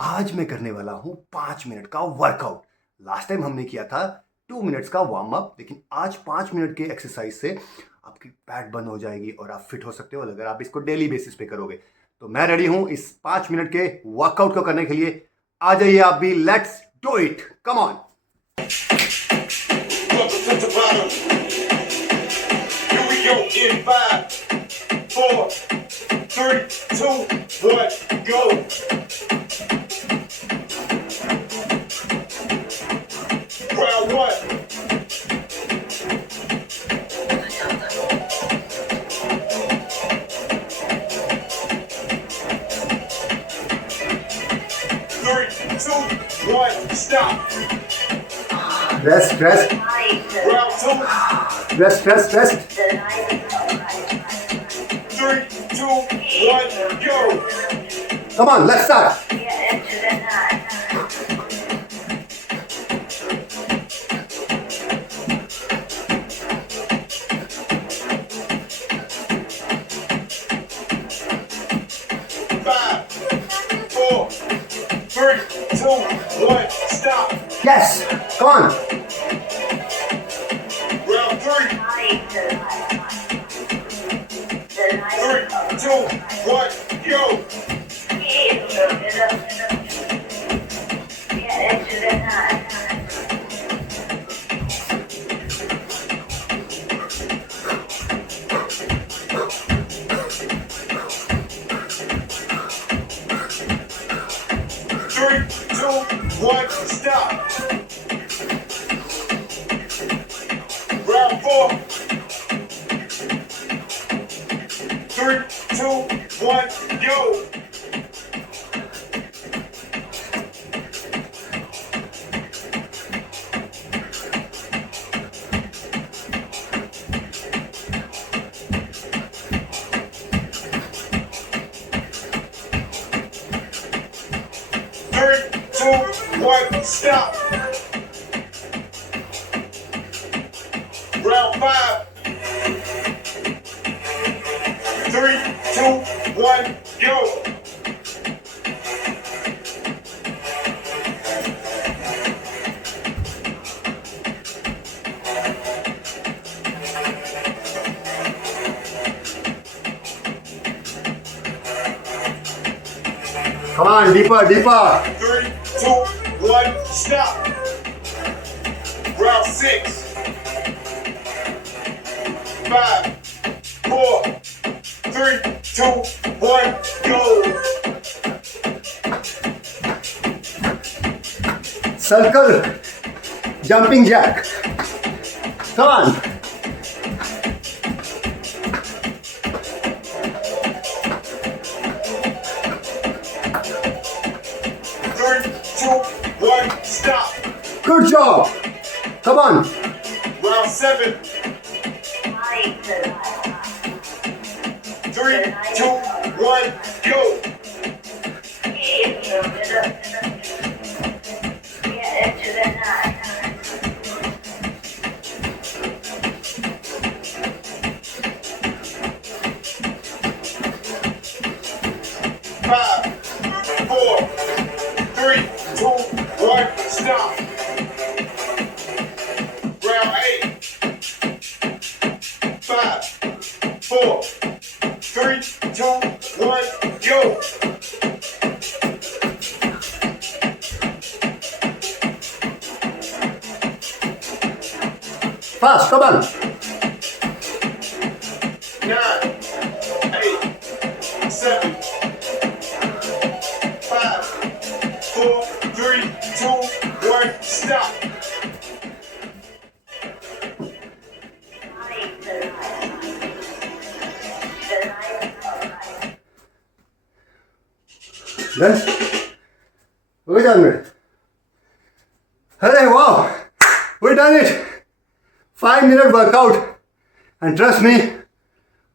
आज मैं करने वाला हूं 5 मिनट का वर्कआउट। लास्ट टाइम हमने किया था 2 मिनट्स का वार्म अप, लेकिन आज 5 मिनट के एक्सरसाइज से आपकी फैट बर्न हो जाएगी और आप फिट हो सकते हो अगर आप इसको डेली बेसिस पे करोगे। तो मैं रेडी हूं इस 5 मिनट के वर्कआउट को करने के लिए। आ जाइए आप भी, let's do it, come on. In 5, 4, 3, 2, 1, go. Round 1. 3, 2, 1, stop. Rest. Round 2. Rest. 3, 2, 1, go. Come on, let's start. Stop. Yes, come on. Round 3. 3, 2, 1, go. Three, two, one, stop. Round 4. 3, 2, 1, go. Stop. Round 5. 3, 2, 1, go. Come on, deeper. 3, 2, 1, stop. Round 6. 5, 4, 3, 2, 1, go. Circle, jumping jack. Come on. Stop. Good job. Come on. Round 7. 3, 2, 1, go. Five, 4, 3, 2, 1, stop. Round 8. 5, 4, 3, 2, 1, go. Fast, come on. 9, 8, 7, 5, 4, 3, 2, 1, stop. Done? Okay, done it. Hey, wow, we done it. 5-minute workout, and trust me,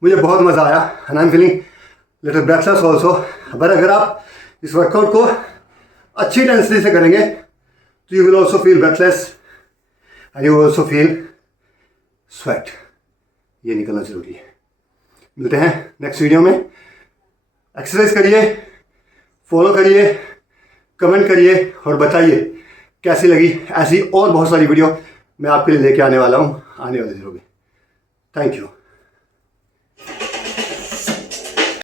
मुझे बहुत मज़ा आया, and I'm feeling little breathless also. पर अगर आप इस workout को अच्छी इंटेंसिटी से करेंगे तो you will also feel breathless and you also feel sweat. ये निकलना जरूरी है। मिलते हैं नेक्स्ट वीडियो में। एक्सरसाइज करिए, फॉलो करिए, कमेंट करिए और बताइए कैसी लगी। ऐसी और बहुत सारी वीडियो मैं आपके लिए लेके आने वाला हूँ आने वाले दिनों में। Thank you.